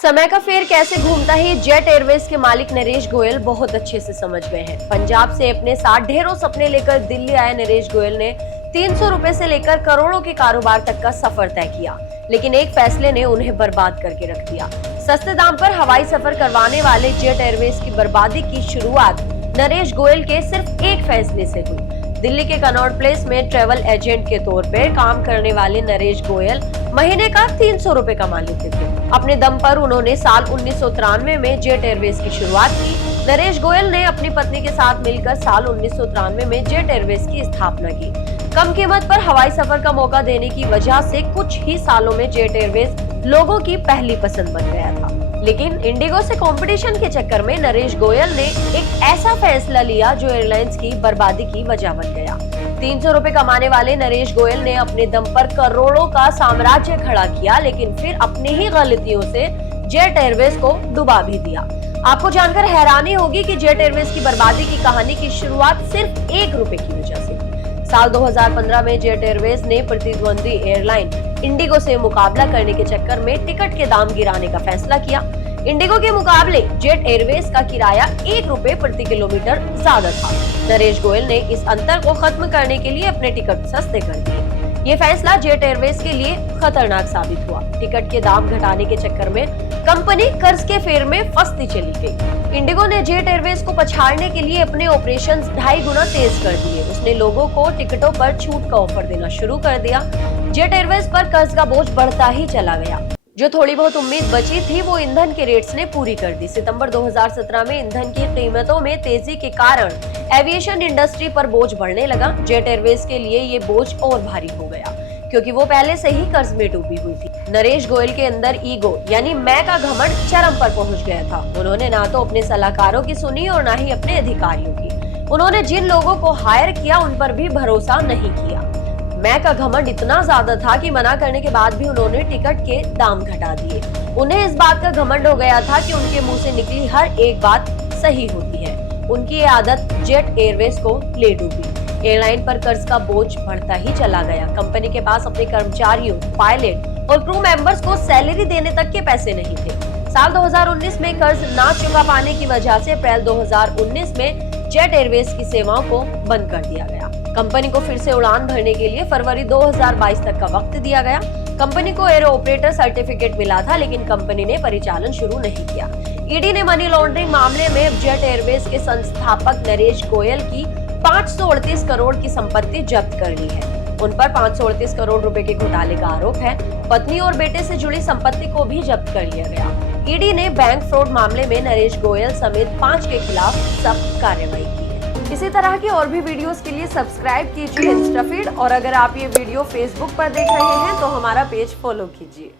समय का फेर कैसे घूमता है जेट एयरवेज के मालिक नरेश गोयल बहुत अच्छे से समझ गए हैं। पंजाब से अपने साथ ढेरों सपने लेकर दिल्ली आए नरेश गोयल ने 300 रुपए से लेकर करोड़ों के कारोबार तक का सफर तय किया, लेकिन एक फैसले ने उन्हें बर्बाद करके रख दिया। सस्ते दाम पर हवाई सफर करवाने वाले जेट एयरवेज की बर्बादी की शुरुआत नरेश गोयल के सिर्फ एक फैसले से हुई। दिल्ली के कनॉट प्लेस में ट्रेवल एजेंट के तौर पर काम करने वाले नरेश गोयल महीने का 300 रुपए कमा लेते थे। अपने दम पर उन्होंने साल 1993 में जेट एयरवेज की शुरुआत की। नरेश गोयल ने अपनी पत्नी के साथ मिलकर साल 1993 में जेट एयरवेज की स्थापना की। कम कीमत पर हवाई सफर का मौका देने की वजह से कुछ ही सालों में जेट एयरवेज लोगों की पहली पसंद बन गया था। लेकिन इंडिगो से कंपटीशन के चक्कर में नरेश गोयल ने एक ऐसा फैसला लिया जो एयरलाइंस की बर्बादी की वजह बन गया। 300 रुपए कमाने वाले नरेश गोयल ने अपने दम पर करोड़ों का साम्राज्य खड़ा किया, लेकिन फिर अपनी ही गलतियों से जेट एयरवेज को डुबा भी दिया। आपको जानकर हैरानी होगी कि जेट एयरवेज की बर्बादी की कहानी की शुरुआत सिर्फ 1 रुपए की वजह से। साल 2015 में जेट एयरवेज ने प्रतिद्वंदी एयरलाइन इंडिगो से मुकाबला करने के चक्कर में टिकट के दाम गिराने का फैसला किया। इंडिगो के मुकाबले जेट एयरवेज का किराया 1 रुपए प्रति किलोमीटर ज्यादा था। नरेश गोयल ने इस अंतर को खत्म करने के लिए अपने टिकट सस्ते कर दिए। ये फैसला जेट एयरवेज के लिए खतरनाक साबित हुआ। टिकट के दाम घटाने के चक्कर में कंपनी कर्ज के फेर में फंसती चली गई। इंडिगो ने जेट एयरवेज को पछाड़ने के लिए अपने ऑपरेशंस 2.5 गुना तेज कर दिए। उसने लोगों को टिकटों पर छूट का ऑफर देना शुरू कर दिया। जेट एयरवेज पर कर्ज का बोझ बढ़ता ही चला गया। जो थोड़ी बहुत उम्मीद बची थी वो ईंधन के रेट्स ने पूरी कर दी। सितंबर 2017 में ईंधन की कीमतों में तेजी के कारण एविएशन इंडस्ट्री पर बोझ बढ़ने लगा। जेट एयरवेज के लिए ये बोझ और भारी हो गया, क्योंकि वो पहले से ही कर्ज में डूबी हुई थी। नरेश गोयल के अंदर ईगो यानी मैं का घमंड चरम पर पहुंच गया था। उन्होंने ना तो अपने सलाहकारों की सुनी और ना ही अपने अधिकारियों की। उन्होंने जिन लोगों को हायर किया उन पर भी भरोसा नहीं किया। मैं का घमंड इतना ज्यादा था कि मना करने के बाद भी उन्होंने टिकट के दाम घटा दिए। उन्हें इस बात का घमंड हो गया था कि उनके मुंह से निकली हर एक बात सही होती है। उनकी ये आदत जेट एयरवेज को ले डूबी। एयरलाइन पर कर्ज का बोझ बढ़ता ही चला गया। कंपनी के पास अपने कर्मचारियों, पायलट और क्रू मेंबर्स को सैलरी देने तक के पैसे नहीं थे। साल 2019 में कर्ज ना चुका पाने की वजह से अप्रैल 2019 में जेट एयरवेज की सेवाओं को बंद कर दिया गया। कंपनी को फिर से उड़ान भरने के लिए फरवरी 2022 तक का वक्त दिया गया। कंपनी को एयर ऑपरेटर सर्टिफिकेट मिला था, लेकिन कंपनी ने परिचालन शुरू नहीं किया। ईडी ने मनी लॉन्ड्रिंग मामले में जेट एयरवेज के संस्थापक नरेश गोयल की 538 करोड़ की संपत्ति जब्त कर ली है। उन पर 538 करोड़ रुपए के घोटाले का आरोप है। पत्नी और बेटे से जुड़ी संपत्ति को भी जब्त कर लिया गया। ईडी ने बैंक फ्रॉड मामले में नरेश गोयल समेत 5 के खिलाफ सख्त कार्रवाई की है। इसी तरह की और भी वीडियोस के लिए सब्सक्राइब कीजिए इंस्टाफीड, और अगर आप ये वीडियो फेसबुक पर देख रहे हैं तो हमारा पेज फॉलो कीजिए।